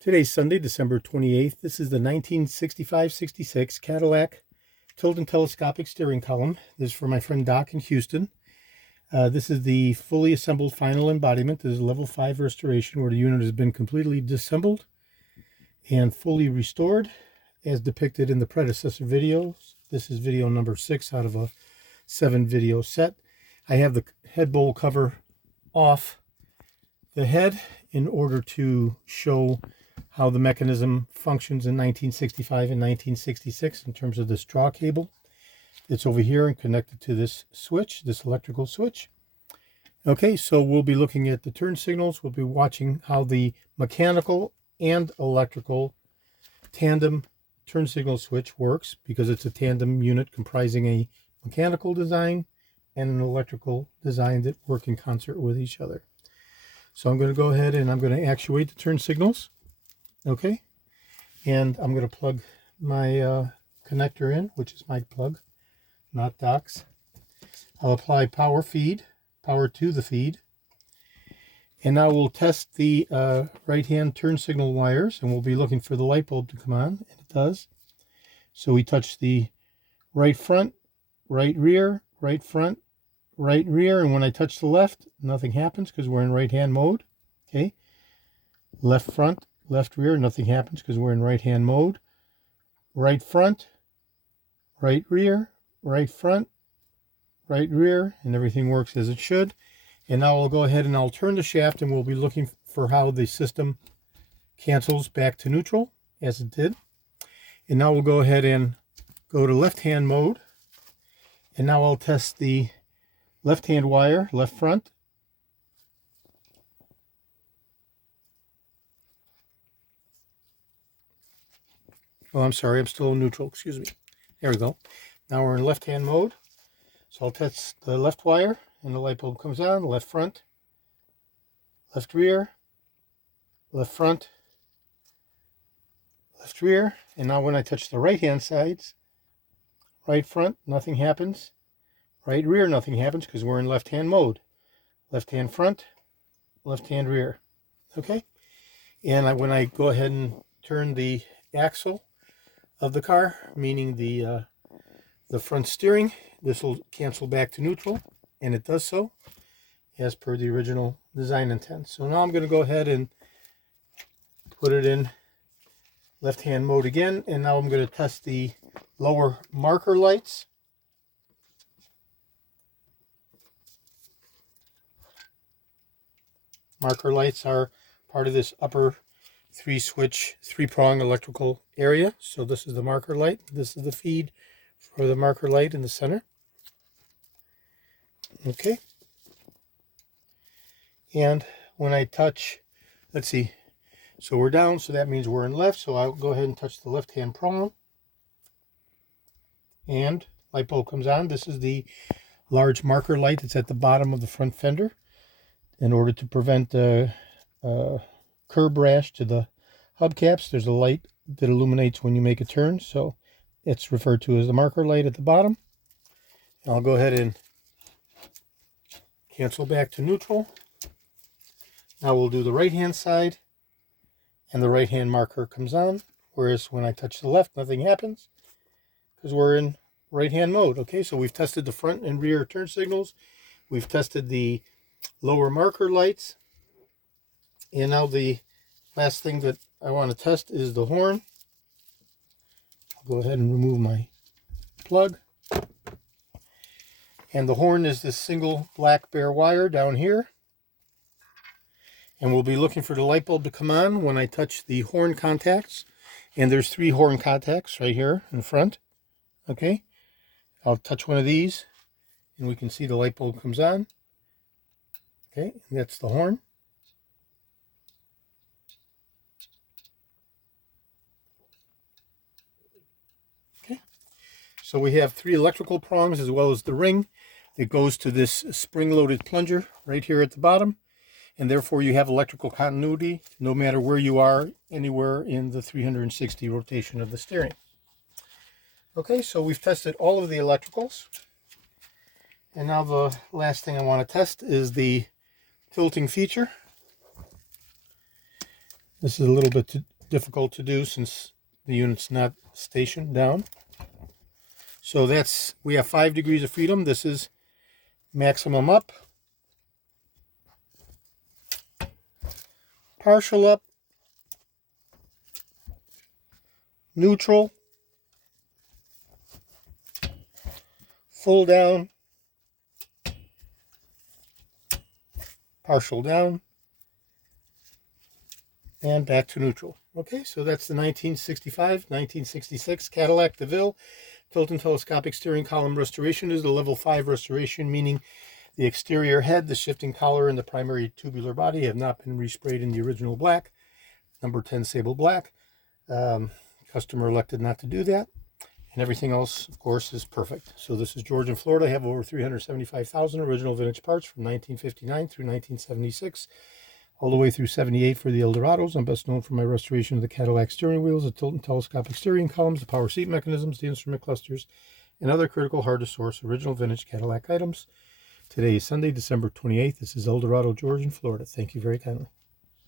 Today's Sunday, December 28th. This is the 1965-66 Cadillac tilt and telescopic steering column. This is for my friend Doc in Houston. This is the fully assembled final embodiment. This is level 5 restoration where the unit has been completely disassembled and fully restored as depicted in the predecessor videos. This is video number 6 out of a 7 video set. I have the head bowl cover off the head in order to show how the mechanism functions in 1965 and 1966 in terms of this draw cable. It's over here and connected to this switch, this electrical switch. Okay, so we'll be looking at the turn signals. We'll be watching how the mechanical and electrical tandem turn signal switch works, because it's a tandem unit comprising a mechanical design and an electrical design that work in concert with each other. So I'm going to go ahead and I'm going to actuate the turn signals. Okay, and I'm going to plug my connector in, which is my plug, not Doc's. I'll apply power to the feed, and now we'll test the right-hand turn signal wires, and we'll be looking for the light bulb to come on, and it does. So we touch the right front, right rear, right front, right rear, and when I touch the left, nothing happens because we're in right-hand mode. Okay, left front, left rear, nothing happens because we're in right-hand mode. Right front, right rear, right front, right rear, and everything works as it should. And now I'll go ahead and I'll turn the shaft, and we'll be looking for how the system cancels back to neutral as it did. And now we'll go ahead and go to left-hand mode. And now I'll test the left-hand wire, left front. Oh, I'm sorry, I'm still in neutral, excuse me. There we go. Now we're in left-hand mode. So I'll test the left wire, and the light bulb comes on, left front, left rear, left front, left rear. And now when I touch the right-hand sides, right front, nothing happens. Right rear, nothing happens because we're in left-hand mode. Left-hand front, left-hand rear. Okay? And when I go ahead and turn the axle of the car, meaning the front steering, this will cancel back to neutral, and it does so as per the original design intent. So now I'm going to go ahead and put it in left-hand mode again, and now I'm going to test the lower marker lights. Marker lights are part of this upper three-switch, three-prong electrical area. So this is the marker light. This is the feed for the marker light in the center. Okay. And when I touch, let's see, so we're down, so that means we're in left. So I'll go ahead and touch the left-hand prong. And light bulb comes on. This is the large marker light that's at the bottom of the front fender, in order to prevent curb rash to the hubcaps. There's a light that illuminates when you make a turn, so it's referred to as the marker light at the bottom. And I'll go ahead and cancel back to neutral. Now we'll do the right-hand side, and the right-hand marker comes on, whereas when I touch the left, nothing happens because we're in right-hand mode. Okay, so we've tested the front and rear turn signals. We've tested the lower marker lights, and now the last thing that I want to test is the horn. I'll go ahead and remove my plug, and the horn is this single black bare wire down here, and we'll be looking for the light bulb to come on when I touch the horn contacts. And there's 3 horn contacts right here in front. Okay, I'll touch one of these and we can see the light bulb comes on. Okay, and that's the horn. Okay, so we have 3 electrical prongs as well as the ring that goes to this spring-loaded plunger right here at the bottom, and therefore you have electrical continuity no matter where you are, anywhere in the 360 rotation of the steering. Okay, so we've tested all of the electricals, and now the last thing I want to test is the tilting feature. This is a little bit difficult to do since the unit's not stationed down. So we have 5 degrees of freedom. This is maximum up, partial up, neutral, full down, partial down, and back to neutral. Okay, so that's the 1965-1966 Cadillac DeVille tilt and telescopic steering column restoration. Is the level 5 restoration, meaning the exterior head, the shifting collar, and the primary tubular body have not been resprayed in the original black, number 10 sable black. Customer elected not to do that, and everything else, of course, is perfect. So this is George in Florida. I have over 375,000 original vintage parts from 1959 through 1976. All the way through 78 for the Eldorados. I'm best known for my restoration of the Cadillac steering wheels, the tilt and telescopic steering columns, the power seat mechanisms, the instrument clusters, and other critical hard-to-source original vintage Cadillac items. Today is Sunday, December 28th. This is Eldorado George in Florida. Thank you very kindly.